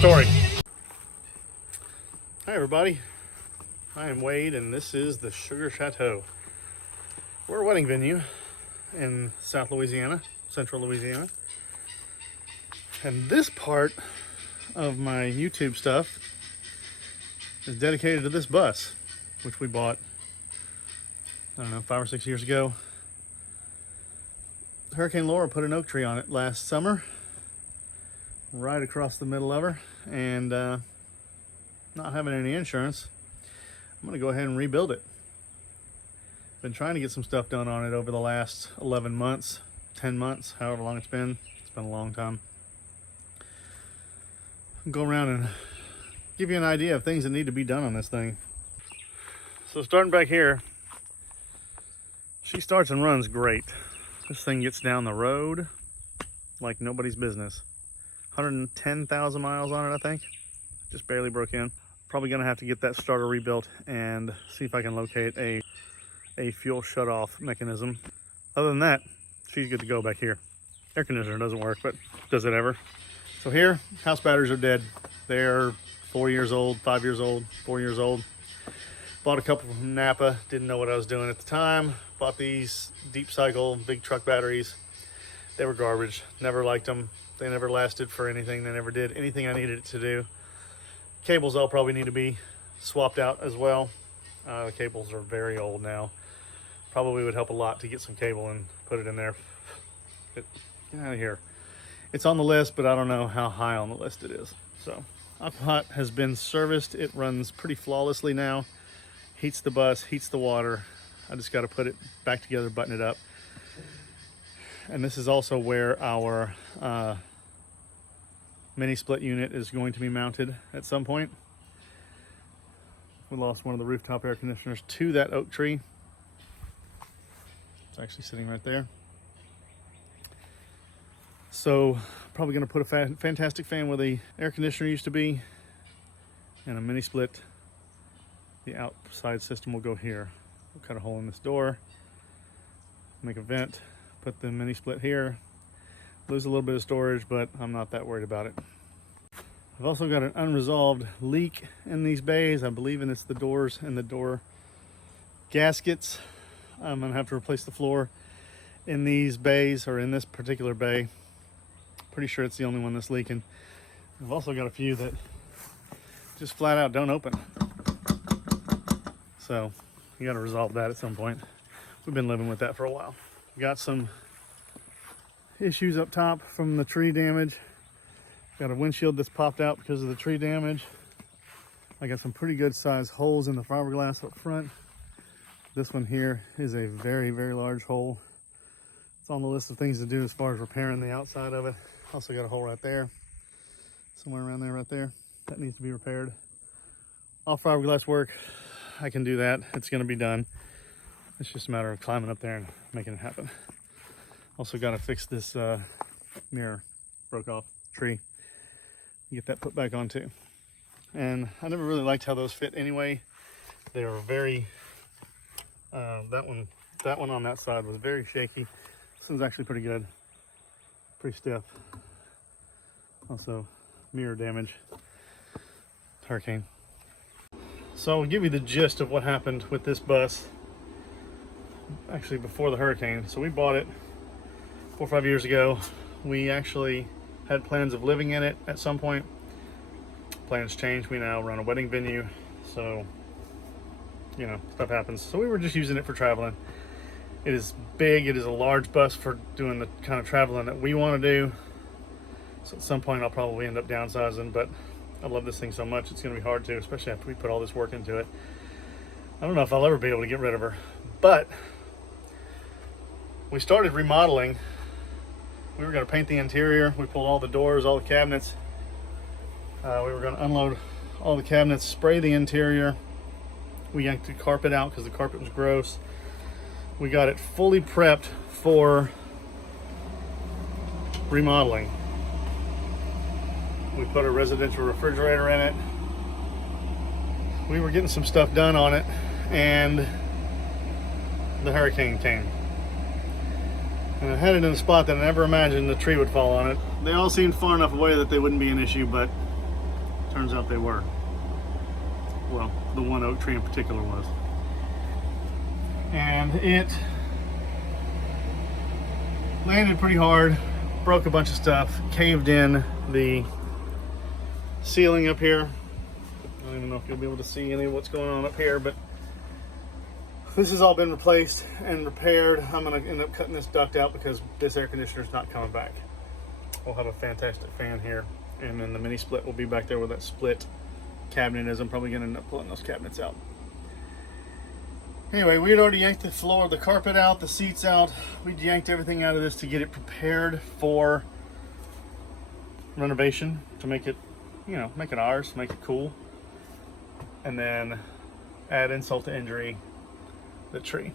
story. Hi everybody, I am Wade and this is the Sugar Chateau. We're a wedding venue in South Louisiana, Central Louisiana. And this part of my YouTube stuff is dedicated to this bus, which we bought, I don't know, 5 or 6 years ago. Hurricane Laura put an oak tree on it last summer, right across the middle of her, and not having any insurance, I'm gonna go ahead and rebuild it. Been trying to get some stuff done on it over the last 11 months, 10 months, however long it's been. It's been a long time. I'll go around and give you an idea of things that need to be done on this thing. So starting back here, she starts and runs great. This thing gets down the road like nobody's business. 110,000 miles on it, I think. Just barely broke in. Probably gonna have to get that starter rebuilt and see if I can locate a fuel shut-off mechanism. Other than that, she's good to go back here. Air conditioner doesn't work, but does it ever? So here, house batteries are dead. They're 4 years old, 5 years old, 4 years old. Bought a couple from Napa, didn't know what I was doing at the time. Bought these deep cycle, big truck batteries. They were garbage, never liked them. They never lasted for anything. They never did anything I needed it to do. Cables all probably need to be swapped out as well. The cables are very old now. Probably would help a lot to get some cable and put it in there. Get out of here. It's on the list, but I don't know how high on the list it is. So, Aquahot has been serviced. It runs pretty flawlessly now. Heats the bus, heats the water. I just got to put it back together, button it up. And this is also where our mini split unit is going to be mounted at some point. We lost one of the rooftop air conditioners to that oak tree. It's actually sitting right there. So probably going to put a fantastic fan where the air conditioner used to be and a mini split. The outside system will go here. We'll cut a hole in this door, make a vent, put the mini split here, lose a little bit of storage, but I'm not that worried about it. I've also got an unresolved leak in these bays. I believe it's the doors and the door gaskets. I'm gonna have to replace the floor in these bays, or in this particular bay. Pretty sure it's the only one that's leaking. I've also got a few that just flat out don't open. So you gotta resolve that at some point. We've been living with that for a while. Got some issues up top from the tree damage. Got a windshield that's popped out because of the tree damage. I got some pretty good sized holes in the fiberglass up front. This one here is a very, very large hole. It's on the list of things to do as far as repairing the outside of it. Also got a hole right there, somewhere around there, right there. That needs to be repaired. All fiberglass work, I can do that. It's gonna be done. It's just a matter of climbing up there and making it happen. Also got to fix this mirror, broke off tree. Get that put back on too. And I never really liked how those fit anyway. They were very, that one on that side was very shaky. This one's actually pretty good, pretty stiff. Also mirror damage, hurricane. So I'll give you the gist of what happened with this bus actually before the hurricane. So we bought it 4 or 5 years ago. We actually had plans of living in it at some point. Plans changed. We now run a wedding venue, so you know, stuff happens. So we were just using it for traveling. It is big. It is a large bus for doing the kind of traveling that we want to do. So at some point I'll probably end up downsizing, but I love this thing so much it's going to be hard to, especially after we put all this work into it. I don't know if I'll ever be able to get rid of her, but we started remodeling. We were going to paint the interior. We pulled all the doors, all the cabinets. We were going to unload all the cabinets, spray the interior. We yanked the carpet out because the carpet was gross. We got it fully prepped for remodeling. We put a residential refrigerator in it. We were getting some stuff done on it, and the hurricane came. And I had it in a spot that I never imagined the tree would fall on it. They all seemed far enough away that they wouldn't be an issue, but Turns out they were. Well, the one oak tree in particular was. And it landed pretty hard, broke a bunch of stuff, caved in the ceiling up here. I don't even know if you'll be able to see any of what's going on up here, but this has all been replaced and repaired. I'm going to end up cutting this duct out because this air conditioner is not coming back. We'll have a fantastic fan here, and then the mini split will be back there where that split cabinet is. I'm probably going to end up pulling those cabinets out. Anyway, we had already yanked the floor, the carpet out, the seats out. We yanked everything out of this to get it prepared for renovation, to make it, you know, make it ours, make it cool. And then add insult to injury, the tree.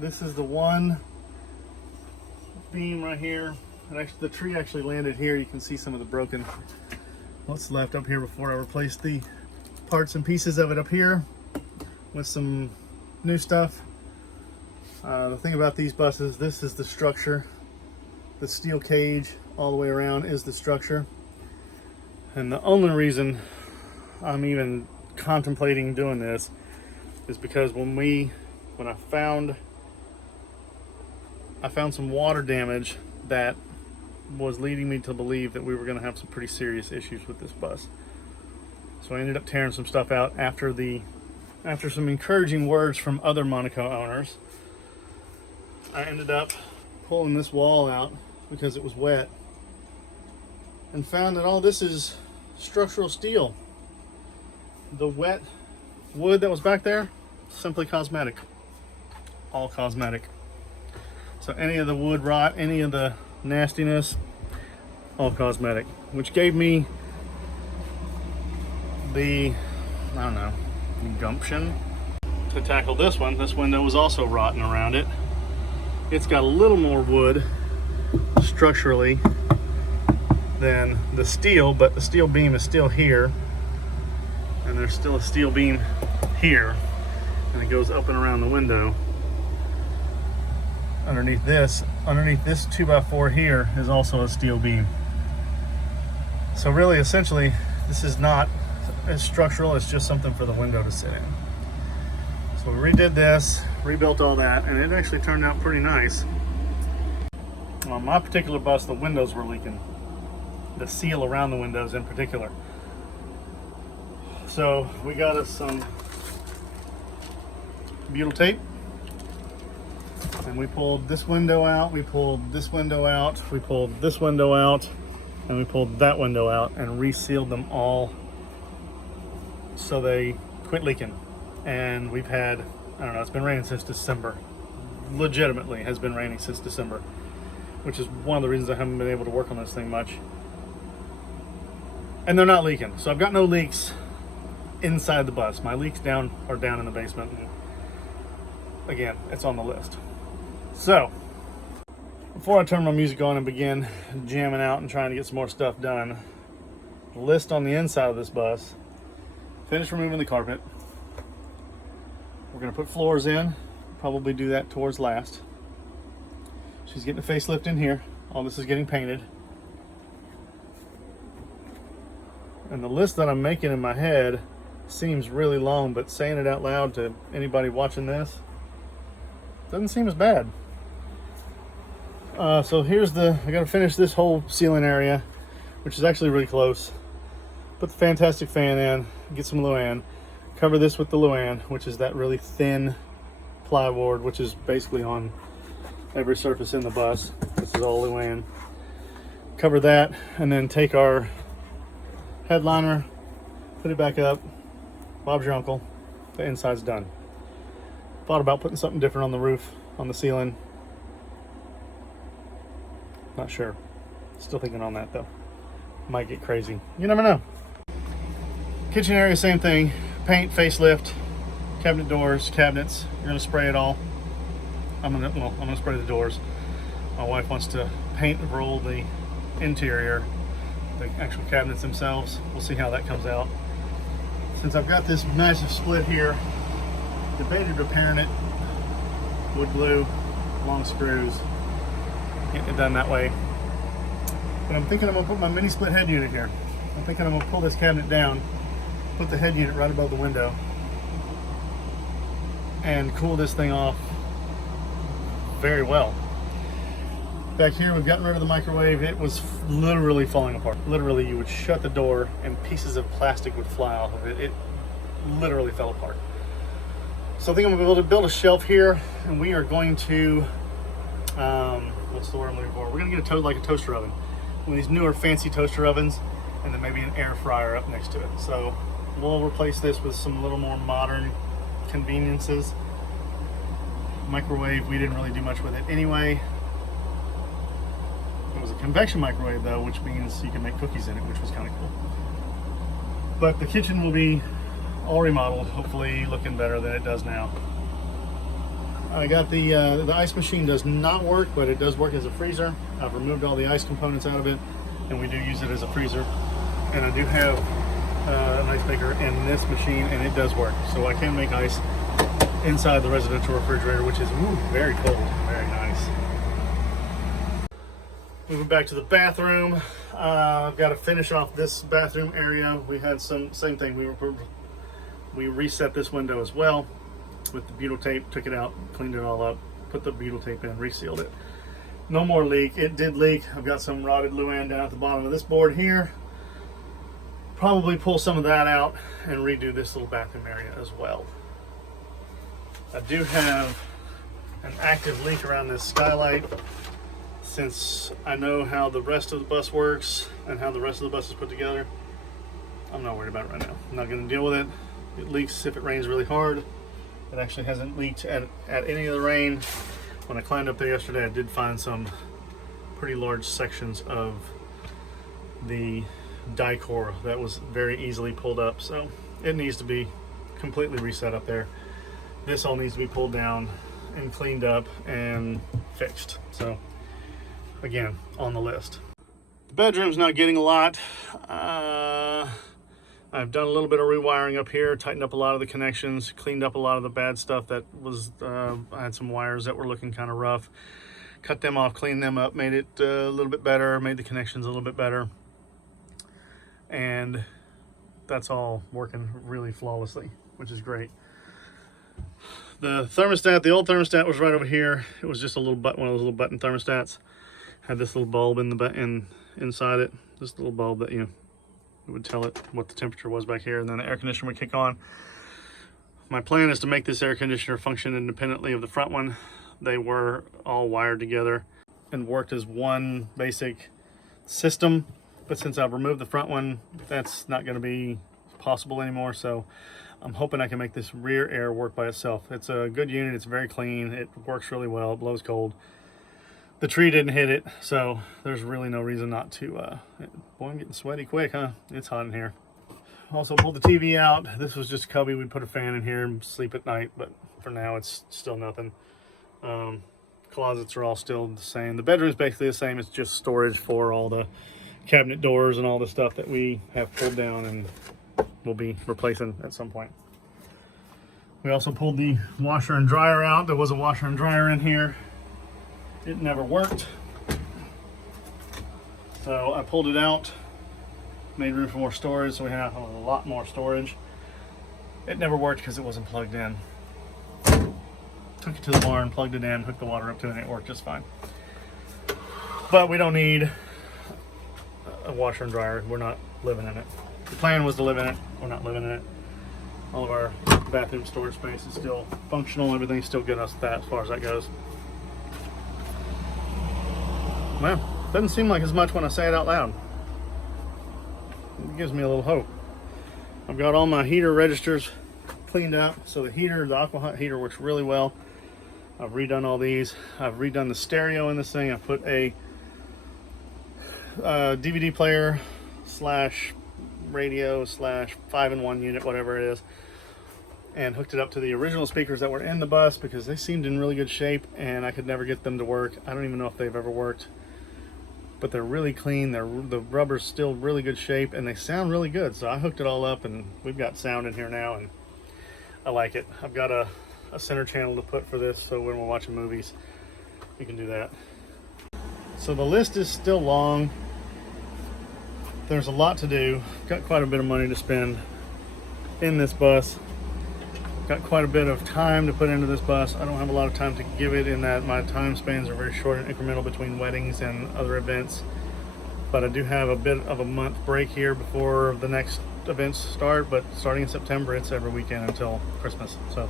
This is the one beam right here. And actually, the tree actually landed here. You can see some of the broken, what's left up here before I replaced the parts and pieces of it up here with some new stuff. The thing about these buses, this is the structure. The steel cage all the way around is the structure. And the only reason I'm even contemplating doing this is because when I found some water damage that was leading me to believe that we were going to have some pretty serious issues with this bus. So I ended up tearing some stuff out after some encouraging words from other Monaco owners. I ended up pulling this wall out because it was wet and found that all this is structural steel. The wet wood that was back there, simply cosmetic. All cosmetic. So any of the wood rot, any of the nastiness, all cosmetic, which gave me the, I don't know, gumption to tackle this one. This window was also rotten around it. It's got a little more wood structurally than the steel, but the steel beam is still here, and there's still a steel beam here, and it goes up and around the window. Underneath this 2x4 here is also a steel beam. So really, essentially, this is not as structural, it's just something for the window to sit in. So we redid this, rebuilt all that, and it actually turned out pretty nice. On my particular bus, the windows were leaking. The seal around the windows in particular. So we got us some butyl tape, and we pulled this window out, we pulled this window out, we pulled this window out, and we pulled that window out and resealed them all so they quit leaking. And we've had, I don't know, it's been raining since December. Legitimately has been raining since December, which is one of the reasons I haven't been able to work on this thing much. And they're not leaking. So I've got no leaks inside the bus. My leaks are down in the basement. And again, it's on the list. So before I turn my music on and begin jamming out and trying to get some more stuff done, the list on the inside of this bus: finish removing the carpet. We're going to put floors in, probably do that towards last. She's getting a facelift in here. All this is getting painted. And the list that I'm making in my head seems really long, but saying it out loud to anybody watching this doesn't seem as bad. So here's I gotta finish this whole ceiling area, which is actually really close. Put the fantastic fan in, get some Luan, cover this with the Luan, which is that really thin plywood, which is basically on every surface in the bus. This is all Luan. Cover that, and then take our headliner, put it back up. Bob's your uncle. The inside's done. Thought about putting something different on the roof, on the ceiling. Not sure. Still thinking on that though. Might get crazy. You never know. Kitchen area, same thing. Paint, facelift, cabinet doors, cabinets. You're gonna spray it all. I'm gonna spray the doors. My wife wants to paint and roll the interior, the actual cabinets themselves. We'll see how that comes out. Since I've got this massive split here, debated repairing it. Wood glue, long screws, getting it done that way. But I'm thinking I'm gonna put my mini split head unit here. I'm thinking I'm gonna pull this cabinet down, put the head unit right above the window, and cool this thing off very well. Back here, we've gotten rid of the microwave. It was literally falling apart. Literally, you would shut the door and pieces of plastic would fly off of it. It literally fell apart. So I think I'm gonna be able to build a shelf here, and we are going to, what's the word I'm looking for? We're gonna get like a toaster oven. One of these newer fancy toaster ovens, and then maybe an air fryer up next to it. So we'll replace this with some little more modern conveniences. Microwave, we didn't really do much with it anyway. It was a convection microwave though, which means you can make cookies in it, which was kind of cool. But the kitchen will be all remodeled, hopefully looking better than it does now. I got the ice machine does not work, but it does work as a freezer. I've removed all the ice components out of it, and we do use it as a freezer. And I do have an ice maker in this machine, and it does work. So I can make ice inside the residential refrigerator, which is very cold, very nice. Moving back to the bathroom, I've got to finish off this bathroom area. We had same thing. We reset this window as well with the butyl tape, took it out, cleaned it all up, put the butyl tape in, resealed it. No more leak. It did leak. I've got some rotted luan down at the bottom of this board here. Probably pull some of that out and redo this little bathroom area as well. I do have an active leak around this skylight. Since I know how the rest of the bus works and how the rest of the bus is put together, I'm not worried about it right now. I'm not going to deal with it. It leaks if it rains really hard. It actually hasn't leaked at any of the rain. When I climbed up there yesterday, I did find some pretty large sections of the die core that was very easily pulled up. So it needs to be completely reset up there. This all needs to be pulled down and cleaned up and fixed. So again, on the list. The bedroom's not getting a lot. I've done a little bit of rewiring up here, tightened up a lot of the connections, cleaned up a lot of the bad stuff that was, I had some wires that were looking kind of rough. Cut them off, cleaned them up, made it a little bit better, made the connections a little bit better. And that's all working really flawlessly, which is great. The thermostat, the old thermostat was right over here. It was just a little button, one of those little button thermostats. Had this little bulb inside it, this little bulb that it would tell it what the temperature was back here, and then the air conditioner would kick on. My plan is to make this air conditioner function independently of the front one. They were all wired together and worked as one basic system, but since I've removed the front one, that's not going to be possible anymore. So I'm hoping I can make this rear air work by itself. It's a good unit, it's very clean, it works really well, it blows cold. The tree didn't hit it, so there's really no reason not to. Boy, I'm getting sweaty quick, huh? It's hot in here. Also pulled the TV out. This was just a cubby. We'd put a fan in here and sleep at night, but for now it's still nothing. Closets are all still the same. The bedroom's basically the same. It's just storage for all the cabinet doors and all the stuff that we have pulled down and we'll be replacing at some point. We also pulled the washer and dryer out. There was a washer and dryer in here. It never worked. So I pulled it out, made room for more storage, so we have a lot more storage. It never worked because it wasn't plugged in. Took it to the barn, plugged it in, hooked the water up to it, and it worked just fine. But we don't need a washer and dryer. We're not living in it. The plan was to live in it. We're not living in it. All of our bathroom storage space is still functional. Everything's still good as far as that goes. Well, doesn't seem like as much when I say it out loud. It gives me a little hope. I've got all my heater registers cleaned up. So the heater, the Aqua Hot heater, works really well. I've redone all these. I've redone the stereo in this thing. I put a DVD player slash radio slash 5-in-1 unit, whatever it is, and hooked it up to the original speakers that were in the bus because they seemed in really good shape and I could never get them to work. I don't even know if they've ever worked, but they're really clean. The rubber's still really good shape and they sound really good. So I hooked it all up and we've got sound in here now and I like it. I've got a center channel to put for this, so when we're watching movies we can do that. So the list is still long. there's a lot to do. Got quite a bit of money to spend in this bus. Got quite a bit of time to put into this bus. I don't have a lot of time to give it in that my time spans are very short and incremental between weddings and other events. But I do have a bit of a month break here before the next events start. But starting in September, it's every weekend until Christmas. So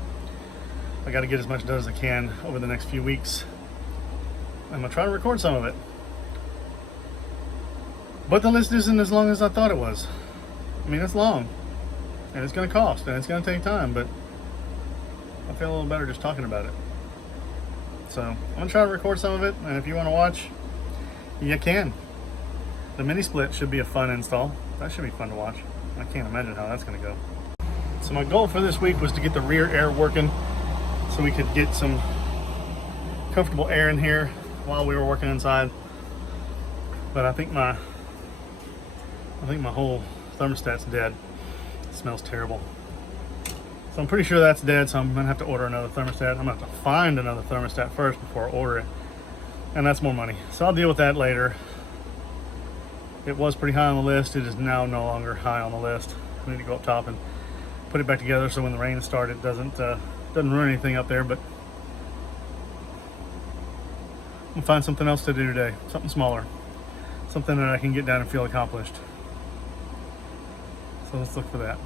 I got to get as much done as I can over the next few weeks. I'm gonna try to record some of it. But the list isn't as long as I thought it was. I mean, it's long, and it's gonna cost, and it's gonna take time, but I feel a little better just talking about it. So I'm gonna try to record some of it, and if you want to watch, you can. The mini split should be a fun install. That should be fun to watch. I can't imagine how that's gonna go. So my goal for this week was to get the rear air working so we could get some comfortable air in here while we were working inside. But I think my whole thermostat's dead. It smells terrible. So I'm pretty sure that's dead, so I'm gonna have to order another thermostat. I'm gonna have to find another thermostat first before I order it. And that's more money. So I'll deal with that later. It was pretty high on the list. It is now no longer high on the list. I need to go up top and put it back together so when the rain starts it doesn't ruin anything up there, but I'm gonna find something else to do today. Something smaller. Something that I can get down and feel accomplished. So let's look for that.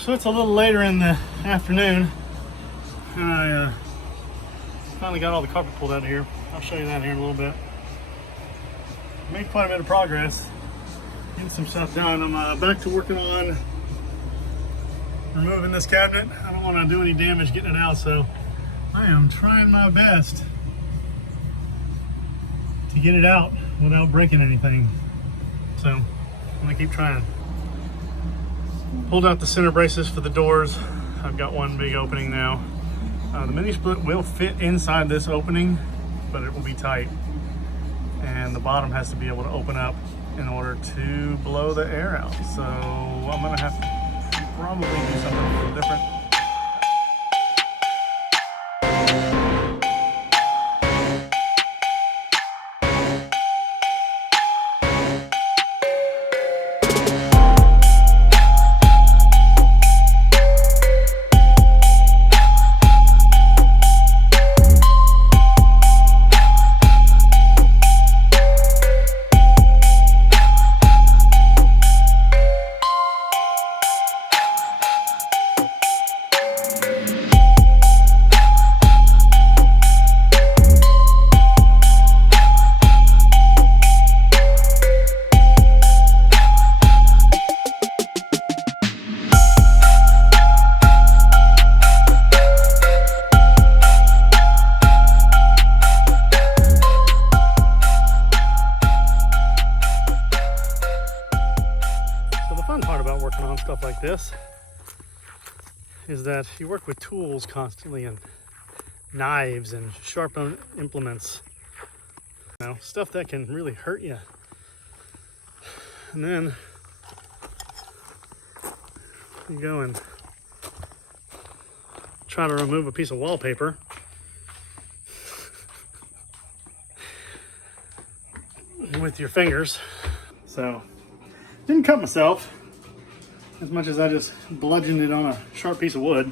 So it's a little later in the afternoon, and I finally got all the carpet pulled out of here. I'll show you that here in a little bit. Made quite a bit of progress, getting some stuff done. I'm back to working on removing this cabinet. I don't want to do any damage getting it out, so I am trying my best to get it out without breaking anything. So I'm gonna keep trying. Pulled out the center braces for the doors. I've got one big opening now. The mini split will fit inside this opening, but it will be tight. And the bottom has to be able to open up in order to blow the air out. So I'm gonna have to probably do something a little different. Stuff like this is that you work with tools constantly and knives and sharp implements, you know, stuff that can really hurt you. And then you go and try to remove a piece of wallpaper with your fingers. So, didn't cut myself as much as I just bludgeoned it on a sharp piece of wood.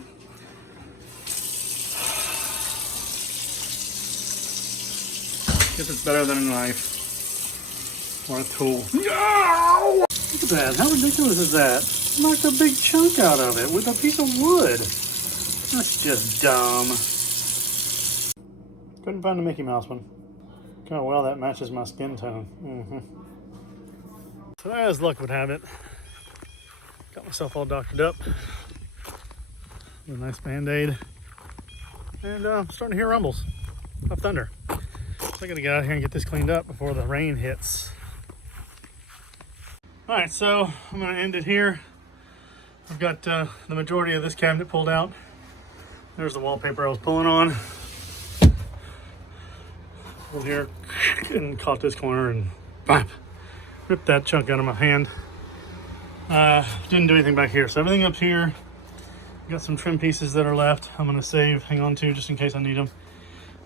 Guess it's better than a knife or a tool. No! Look at that, how ridiculous is that? Knocked a big chunk out of it with a piece of wood. That's just dumb. Couldn't find a Mickey Mouse one. Oh well, that matches my skin tone. So as luck would have it, got myself all doctored up with a nice band-aid, and I'm starting to hear rumbles of thunder. So I gotta get out here and get this cleaned up before the rain hits. All right, so I'm gonna end it here. I've got the majority of this cabinet pulled out. There's the wallpaper I was pulling on. Pulled here and caught this corner and bam, ripped that chunk out of my hand. Didn't do anything back here. So everything up here, got some trim pieces that are left. I'm gonna hang on to just in case I need them.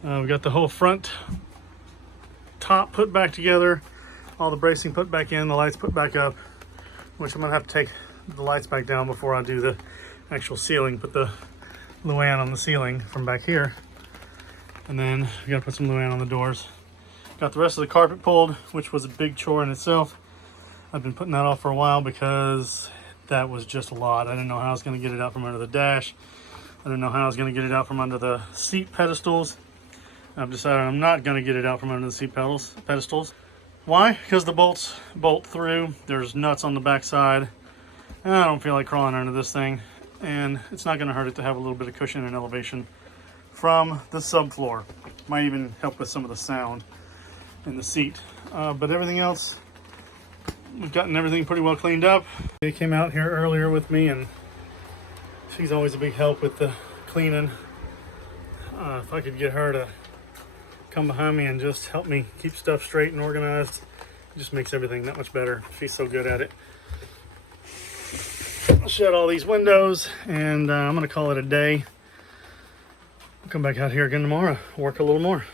We got the whole front top put back together, all the bracing put back in, the lights put back up, which I'm gonna have to take the lights back down before I do the actual ceiling, put the Luan on the ceiling from back here. And then we gotta put some Luan on the doors. Got the rest of the carpet pulled, which was a big chore in itself. I've been putting that off for a while because that was just a lot. I didn't know how I was gonna get it out from under the dash. I didn't know how I was gonna get it out from under the seat pedestals. I've decided I'm not gonna get it out from under the seat pedestals. Why? Because the bolts bolt through. There's nuts on the back side. And I don't feel like crawling under this thing. And it's not gonna hurt it to have a little bit of cushion and elevation from the subfloor. Might even help with some of the sound in the seat. But everything else, we've gotten everything pretty well cleaned up. They came out here earlier with me, and she's always a big help with the cleaning. If I could get her to come behind me and just help me keep stuff straight and organized, it just makes everything that much better. She's so good at it. I'll shut all these windows, and I'm gonna call it a day. I'll come back out here again tomorrow, work a little more,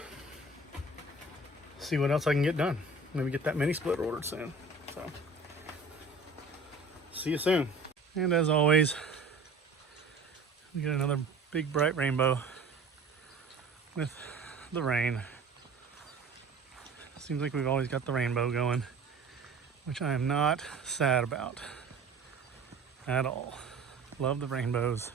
see what else I can get done. Maybe get that mini splitter ordered soon. So, see you soon. And as always, we get another big bright rainbow with the rain. Seems like we've always got the rainbow going, which I am not sad about at all. Love the rainbows.